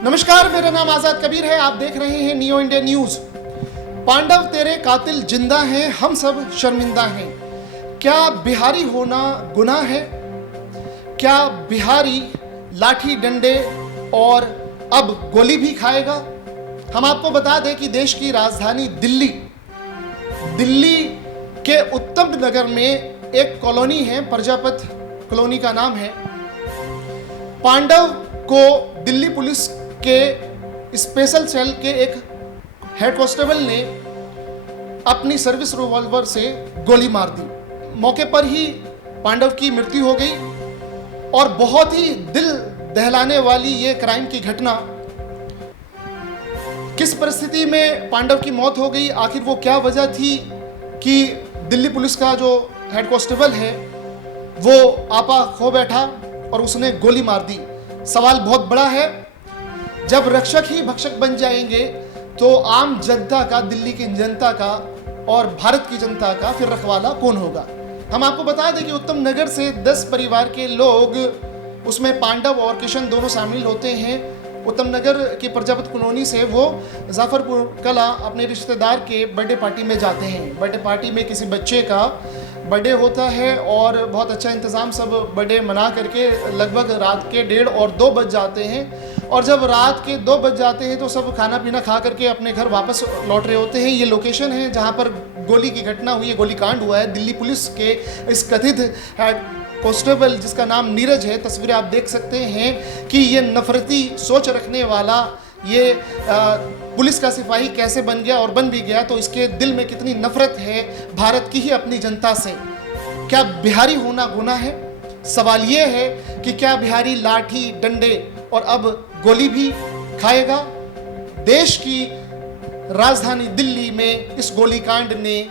नमस्कार, मेरा नाम आजाद कबीर है। आप देख रहे हैं नियो इंडिया न्यूज। पांडव तेरे कातिल जिंदा हैं, हम सब शर्मिंदा हैं। क्या बिहारी होना गुनाह है? क्या बिहारी लाठी डंडे और अब गोली भी खाएगा? हम आपको बता दें कि देश की राजधानी दिल्ली के उत्तम नगर में एक कॉलोनी है, प्रजापत कॉलोनी का नाम है। पांडव को दिल्ली पुलिस के स्पेशल सेल के एक हेड कांस्टेबल ने अपनी सर्विस रिवॉल्वर से गोली मार दी। मौके पर ही पांडव की मृत्यु हो गई। और बहुत ही दिल दहलाने वाली ये क्राइम की घटना, किस परिस्थिति में पांडव की मौत हो गई, आखिर वो क्या वजह थी कि दिल्ली पुलिस का जो हेड कांस्टेबल है वो आपा खो बैठा और उसने गोली मार दी। सवाल बहुत बड़ा है। जब रक्षक ही भक्षक बन जाएंगे तो आम जनता का, दिल्ली की जनता का और भारत की जनता का फिर रखवाला कौन होगा? हम आपको बता दें कि उत्तम नगर से 10 परिवार के लोग, उसमें पांडव और किशन दोनों शामिल होते हैं। उत्तम नगर की प्रजापत कॉलोनी से वो जाफरपुर कला अपने रिश्तेदार के बर्थडे पार्टी में जाते हैं। बर्थडे पार्टी में किसी बच्चे का बर्थडे होता है और बहुत अच्छा इंतज़ाम, सब बर्थडे मना करके लगभग रात के 1:30 और 2 बज जाते हैं। और जब रात के 2 बज जाते हैं तो सब खाना पीना खा करके अपने घर वापस लौट रहे होते हैं। ये लोकेशन है जहाँ पर गोली की घटना हुई है, गोलीकांड हुआ है। दिल्ली पुलिस के इस कथित हेड कांस्टेबल, जिसका नाम नीरज है, तस्वीरें आप देख सकते हैं कि ये नफरती सोच रखने वाला ये पुलिस का सिपाही कैसे बन गया, और बन भी गया तो इसके दिल में कितनी नफरत है भारत की ही अपनी जनता से। क्या बिहारी होना गुनाह है? सवाल ये है कि क्या बिहारी लाठी डंडे और अब गोली भी खाएगा? देश की राजधानी दिल्ली में इस गोलीकांड ने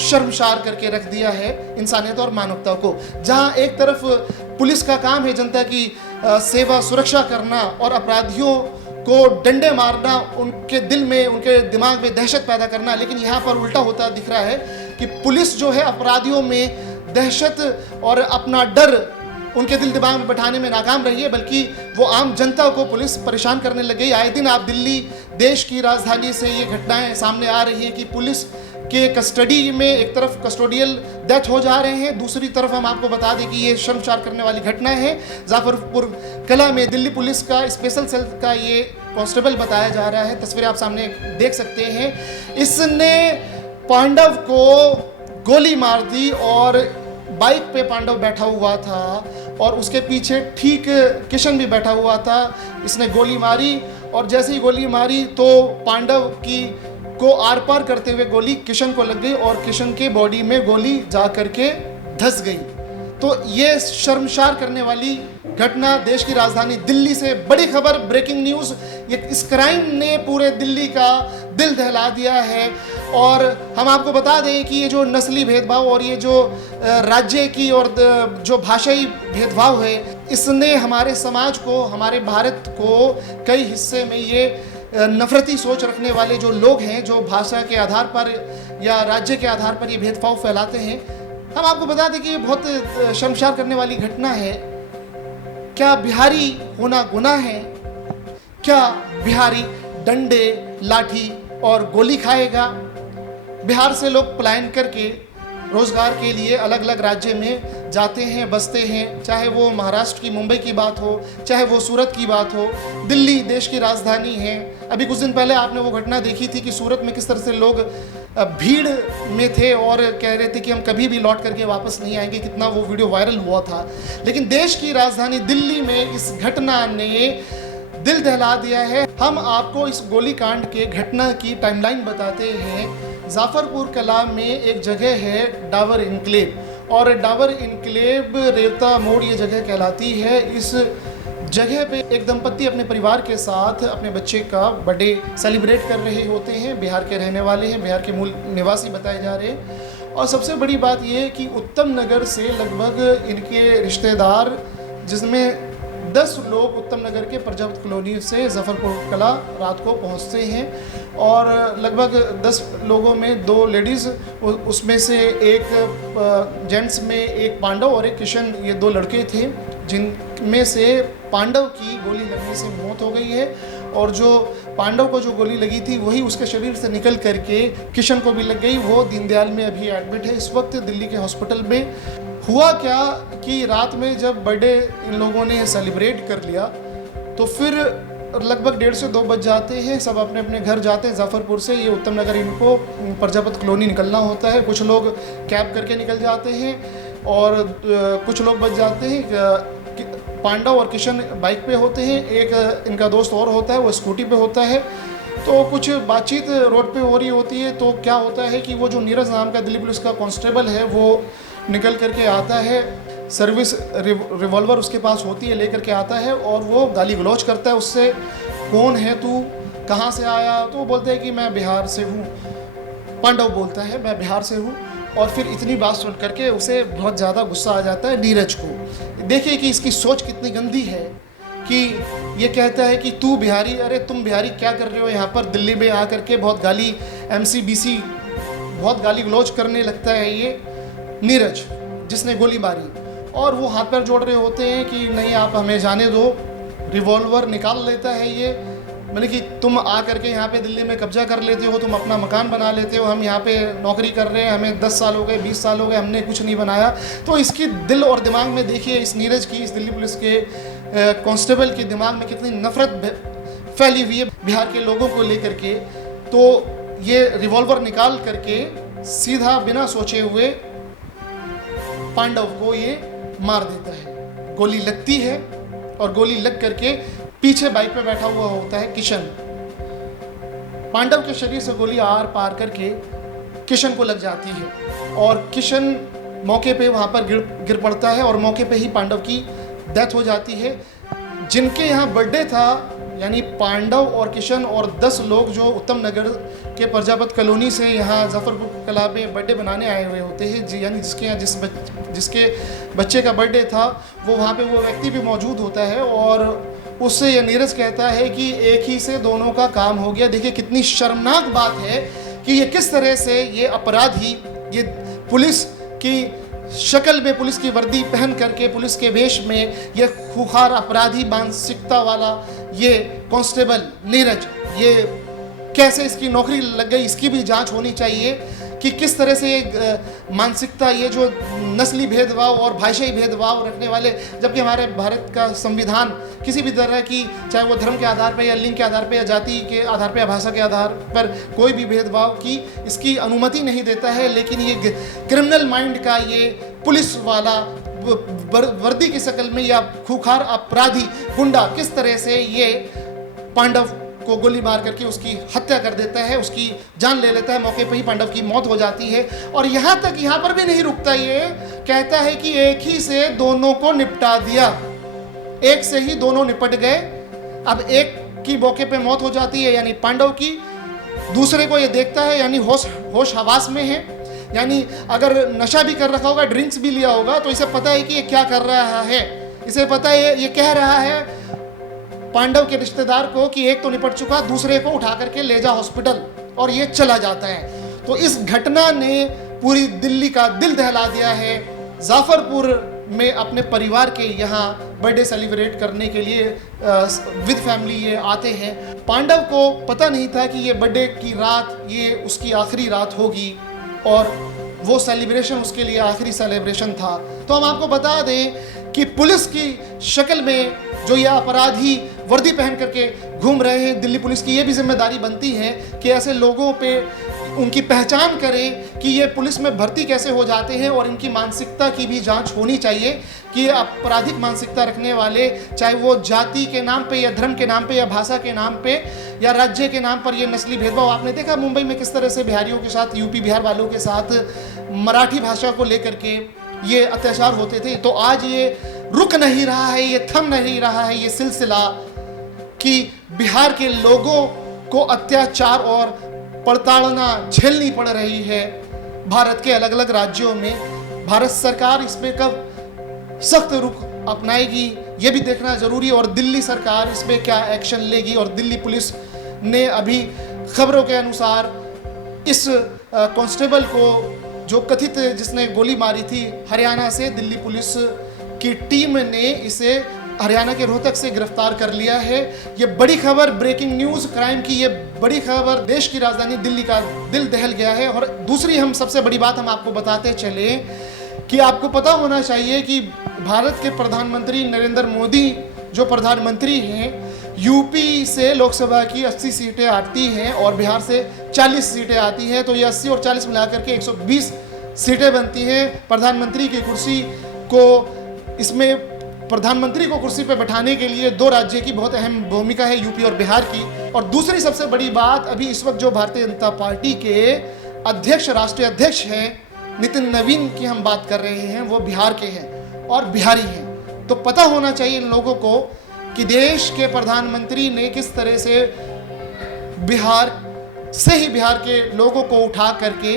शर्मसार करके रख दिया है इंसानियत और मानवता को। जहां एक तरफ पुलिस का काम है जनता की सेवा सुरक्षा करना और अपराधियों को डंडे मारना, उनके दिल में, उनके दिमाग में दहशत पैदा करना, लेकिन यहाँ पर उल्टा होता दिख रहा है कि पुलिस जो है अपराधियों में दहशत और अपना डर उनके दिल दिमाग में बैठाने में नाकाम रही है, बल्कि वो आम जनता को पुलिस परेशान करने लग गई। आए दिन आप दिल्ली, देश की राजधानी से ये घटनाएं सामने आ रही हैं कि पुलिस के कस्टडी में एक तरफ कस्टोडियल डेथ हो जा रहे हैं, दूसरी तरफ हम आपको बता दें कि ये शर्मसार करने वाली घटना है। जाफरपुर कला में दिल्ली पुलिस का स्पेशल सेल का ये कांस्टेबल बताया जा रहा है। तस्वीरें आप सामने देख सकते हैं। इसने पांडव को गोली मार दी और बाइक पे पांडव बैठा हुआ था और उसके पीछे ठीक किशन भी बैठा हुआ था। इसने गोली मारी और जैसे ही गोली मारी तो पांडव को आर पार करते हुए गोली किशन को लग गई और किशन के बॉडी में गोली जा करके धंस गई। तो ये शर्मसार करने वाली घटना, देश की राजधानी दिल्ली से बड़ी खबर, ब्रेकिंग न्यूज़। ये इस क्राइम ने पूरे दिल्ली का दिल दहला दिया है। और हम आपको बता दें कि ये जो नस्ली भेदभाव और ये जो राज्य की और जो भाषाई भेदभाव है, इसने हमारे समाज को, हमारे भारत को कई हिस्से में ये नफरती सोच रखने वाले जो लोग हैं, जो भाषा के आधार पर या राज्य के आधार पर ये भेदभाव फैलाते हैं, हम आपको बता दें कि ये बहुत शर्मसार करने वाली घटना है। क्या बिहारी होना गुनाह है? क्या बिहारी डंडे, लाठी और गोली खाएगा? बिहार से लोग पलायन करके रोजगार के लिए अलग अलग राज्य में जाते हैं, बसते हैं, चाहे वो महाराष्ट्र की मुंबई की बात हो, चाहे वो सूरत की बात हो। दिल्ली देश की राजधानी है। अभी कुछ दिन पहले आपने वो घटना देखी थी कि सूरत में किस तरह से लोग भीड़ में थे और कह रहे थे कि हम कभी भी लौट करके वापस नहीं आएंगे। कितना वो वीडियो वायरल हुआ था। लेकिन देश की राजधानी दिल्ली में इस घटना ने दिल दहला दिया है। हम आपको इस गोलीकांड के घटना की टाइमलाइन बताते हैं। जाफरपुर कला में एक जगह है डाबर इनक्लेव, और डाबर इनक्लेव रेवता मोड़ ये जगह कहलाती है। इस जगह पे एक दंपत्ति अपने परिवार के साथ अपने बच्चे का बर्थडे सेलिब्रेट कर रहे होते हैं। बिहार के रहने वाले हैं, बिहार के मूल निवासी बताए जा रहे हैं। और सबसे बड़ी बात ये है कि उत्तम नगर से लगभग इनके रिश्तेदार, जिसमें 10 लोग उत्तम नगर के प्रजापत कॉलोनी से जफरपुर कला रात को पहुंचते हैं और लगभग 10 लोगों में 2 लेडीज़, उसमें से एक जेंट्स में एक पांडव और एक किशन, ये 2 लड़के थे। जिनमें से पांडव की गोली लगने से मौत हो गई है, और जो पांडव को जो गोली लगी थी वही उसके शरीर से निकल करके किशन को भी लग गई। वो दीनदयाल में अभी एडमिट है इस वक्त दिल्ली के हॉस्पिटल में। हुआ क्या कि रात में जब बर्थडे इन लोगों ने सेलिब्रेट कर लिया तो फिर लगभग 1:30 से 2 बज जाते हैं, सब अपने अपने घर जाते हैं। जाफरपुर से ये उत्तम नगर इनको प्रजापत कॉलोनी निकलना होता है। कुछ लोग कैब करके निकल जाते हैं और कुछ लोग बच जाते हैं। पांडव और किशन बाइक पे होते हैं, एक इनका दोस्त और होता है वो स्कूटी पे होता है। तो कुछ बातचीत रोड पे हो रही होती है, तो क्या होता है कि वो जो नीरज नाम का दिल्ली पुलिस का कांस्टेबल है वो निकल करके आता है, सर्विस रिवॉल्वर उसके पास होती है, लेकर के आता है और वो गाली गलौज करता है उससे, कौन है तू, कहाँ से आया? तो वो बोलते हैं कि मैं बिहार से हूँ। पांडव बोलता है मैं बिहार से हूँ, और फिर इतनी बात सुन करके उसे बहुत ज़्यादा गुस्सा आ जाता है नीरज को। देखिए कि इसकी सोच कितनी गंदी है कि ये कहता है कि तू बिहारी, अरे तुम बिहारी क्या कर रहे हो यहाँ पर दिल्ली में आ करके? बहुत गाली MCBC बहुत गाली गलौज करने लगता है ये नीरज जिसने गोली मारी, और वो हाथ पैर जोड़ रहे होते हैं कि नहीं आप हमें जाने दो। रिवॉल्वर निकाल लेता है ये, मैंने कि तुम आ करके यहाँ पे दिल्ली में कब्जा कर लेते हो, तुम अपना मकान बना लेते हो, हम यहाँ पे नौकरी कर रहे हैं, हमें 10 साल हो गए, 20 साल हो गए, हमने कुछ नहीं बनाया। तो इसकी दिल और दिमाग में देखिए इस नीरज की, इस दिल्ली पुलिस के कांस्टेबल के दिमाग में कितनी नफरत फैली हुई है बिहार के लोगों को लेकर के। तो ये रिवॉल्वर निकाल करके सीधा बिना सोचे हुए पांडव को ये मार देता है। गोली लगती है और गोली लग करके पीछे बाइक पे बैठा हुआ होता है किशन। पांडव के शरीर से गोली आर पार करके किशन को लग जाती है और किशन मौके पे वहाँ पर गिर पड़ता है और मौके पे ही पांडव की डेथ हो जाती है। जिनके यहाँ बर्थडे था, यानी पांडव और किशन और 10 लोग जो उत्तम नगर के प्रजापत कॉलोनी से यहाँ जफरपुर कला में बर्थडे बनाने आए हुए होते हैं, यानी जिसके यहाँ जिसके बच्चे का बर्थडे था वो वहाँ पे वो व्यक्ति भी मौजूद होता है, और उससे ये नीरज कहता है कि एक ही से दोनों का काम हो गया। देखिए कितनी शर्मनाक बात है कि ये किस तरह से ये अपराधी, ये पुलिस की शक्ल में, पुलिस की वर्दी पहन करके, पुलिस के वेश में ये खूंखार अपराधी मानसिकता वाला ये कांस्टेबल नीरज, ये कैसे इसकी नौकरी लग गई, इसकी भी जांच होनी चाहिए कि किस तरह से ये मानसिकता, ये जो नस्ली भेदभाव और भाषाई भेदभाव रखने वाले, जबकि हमारे भारत का संविधान किसी भी तरह की, चाहे वो धर्म के आधार पर या लिंग के आधार पर या जाति के आधार पर या भाषा के आधार पर कोई भी भेदभाव की इसकी अनुमति नहीं देता है, लेकिन ये क्रिमिनल माइंड का ये पुलिस वाला वर्दी की शक्ल में या खूंखार अपराधी गुंडा किस तरह से ये पांडव को गोली मार करके उसकी हत्या कर देता है, उसकी जान ले लेता है। मौके पर ही पांडव की मौत हो जाती है। और यहाँ तक, यहाँ पर भी नहीं रुकता, ये कहता है कि एक ही से दोनों को निपटा दिया, एक से ही दोनों निपट गए। अब एक की मौके पे मौत हो जाती है यानी पांडव की, दूसरे को ये देखता है यानी होश हवास में है, यानी अगर नशा भी कर रखा होगा, ड्रिंक्स भी लिया होगा, तो इसे पता है कि ये क्या कर रहा है। इसे पता है ये कह रहा है पांडव के रिश्तेदार को कि एक तो निपट चुका, दूसरे को उठा करके ले जा हॉस्पिटल, और ये चला जाता है। तो इस घटना ने पूरी दिल्ली का दिल दहला दिया है। जाफरपुर में अपने परिवार के यहाँ बर्थडे सेलिब्रेट करने के लिए विद फैमिली ये आते हैं। पांडव को पता नहीं था कि ये बर्थडे की रात ये उसकी आखिरी रात होगी और वो सेलिब्रेशन उसके लिए आखिरी सेलिब्रेशन था। तो हम आपको बता दें कि पुलिस की शक्ल में जो ये अपराधी वर्दी पहन करके घूम रहे हैं, दिल्ली पुलिस की ये भी जिम्मेदारी बनती है कि ऐसे लोगों पे उनकी पहचान करें कि ये पुलिस में भर्ती कैसे हो जाते हैं, और इनकी मानसिकता की भी जांच होनी चाहिए कि आपराधिक मानसिकता रखने वाले, चाहे वो जाति के नाम पे या धर्म के नाम पे या भाषा के नाम पे या राज्य के नाम पर ये नस्ली भेदभाव। आपने देखा मुंबई में किस तरह से बिहारियों के साथ, यूपी बिहार वालों के साथ मराठी भाषा को लेकर के ये अत्याचार होते थे। तो आज ये रुक नहीं रहा है, ये थम नहीं रहा है ये सिलसिला कि बिहार के लोगों को अत्याचार और प्रताड़ना झेलनी पड़ रही है भारत के अलग अलग राज्यों में। भारत सरकार इस पे कब सख्त रुख अपनाएगी ये भी देखना जरूरी है, और दिल्ली सरकार इस पे क्या एक्शन लेगी। और दिल्ली पुलिस ने अभी खबरों के अनुसार इस कांस्टेबल को, जो कथित जिसने गोली मारी थी हरियाणा से, दिल्ली पुलिस की टीम ने इसे हरियाणा के रोहतक से गिरफ्तार कर लिया है। ये बड़ी खबर, ब्रेकिंग न्यूज़ क्राइम की ये बड़ी खबर देश की राजधानी दिल्ली का दिल दहल गया है। और दूसरी सबसे बड़ी बात हम आपको बताते चले कि आपको पता होना चाहिए कि भारत के प्रधानमंत्री नरेंद्र मोदी जो प्रधानमंत्री हैं, यूपी से लोकसभा की 80 सीटें आती हैं और बिहार से 40 सीटें आती हैं, तो ये 80 और 40 मिलाकर के 120 सीटें बनती हैं। प्रधानमंत्री की कुर्सी को, इसमें प्रधानमंत्री को कुर्सी पर बैठाने के लिए दो राज्य की बहुत अहम भूमिका है, यूपी और बिहार की। और दूसरी सबसे बड़ी बात, अभी इस वक्त जो भारतीय जनता पार्टी के अध्यक्ष, राष्ट्रीय अध्यक्ष हैं नितिन नवीन की हम बात कर रहे हैं, वो बिहार के हैं और बिहारी हैं। तो पता होना चाहिए इन लोगों को कि देश के प्रधानमंत्री ने किस तरह से बिहार के लोगों को उठा करके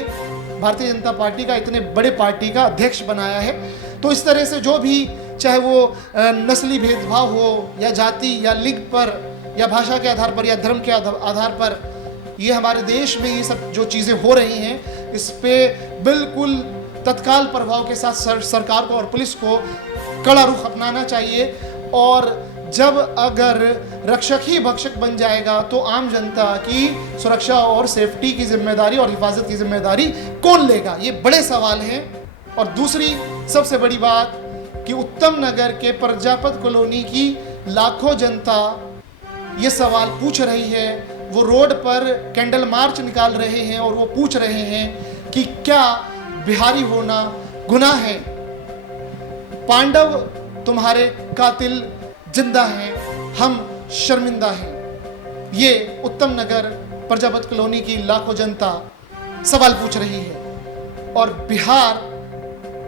भारतीय जनता पार्टी का, इतने बड़े पार्टी का अध्यक्ष बनाया है। तो इस तरह से जो भी, चाहे वो नस्ली भेदभाव हो या जाति या लिंग पर या भाषा के आधार पर या धर्म के आधार पर, ये हमारे देश में ये सब जो चीज़ें हो रही हैं, इस पे बिल्कुल तत्काल प्रभाव के साथ सरकार को और पुलिस को कड़ा रुख अपनाना चाहिए। और जब अगर रक्षक ही भक्षक बन जाएगा तो आम जनता की सुरक्षा और सेफ्टी की जिम्मेदारी और हिफाजत की जिम्मेदारी कौन लेगा, ये बड़े सवाल हैं। और दूसरी सबसे बड़ी बात कि उत्तम नगर के प्रजापत कॉलोनी की लाखों जनता ये सवाल पूछ रही है, वो रोड पर कैंडल मार्च निकाल रहे हैं और वो पूछ रहे हैं कि क्या बिहारी होना गुनाह है? पांडव तुम्हारे कातिल जिंदा हैं, हम शर्मिंदा हैं। ये उत्तम नगर प्रजापत कॉलोनी की लाखों जनता सवाल पूछ रही है। और बिहार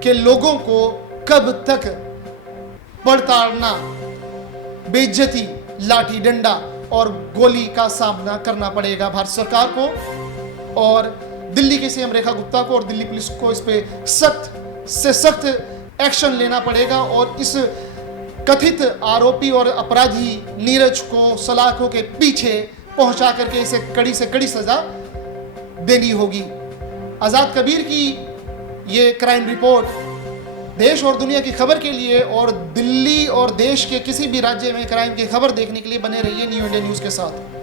के लोगों को कब तक पड़ताड़ना, बेइज्जती, लाठी डंडा और गोली का सामना करना पड़ेगा भारत सरकार को और दिल्ली के सीएम रेखा गुप्ता को और दिल्ली पुलिस को इस पे सख्त से सख्त एक्शन लेना पड़ेगा। और इस कथित आरोपी और अपराधी नीरज को सलाखों के पीछे पहुंचा करके इसे कड़ी से कड़ी सजा देनी होगी। आज़ाद कबीर की ये क्राइम रिपोर्ट देश और दुनिया की खबर के लिए और दिल्ली और देश के किसी भी राज्य में क्राइम की खबर देखने के लिए बने रहिए न्यू इंडिया न्यूज़ के साथ।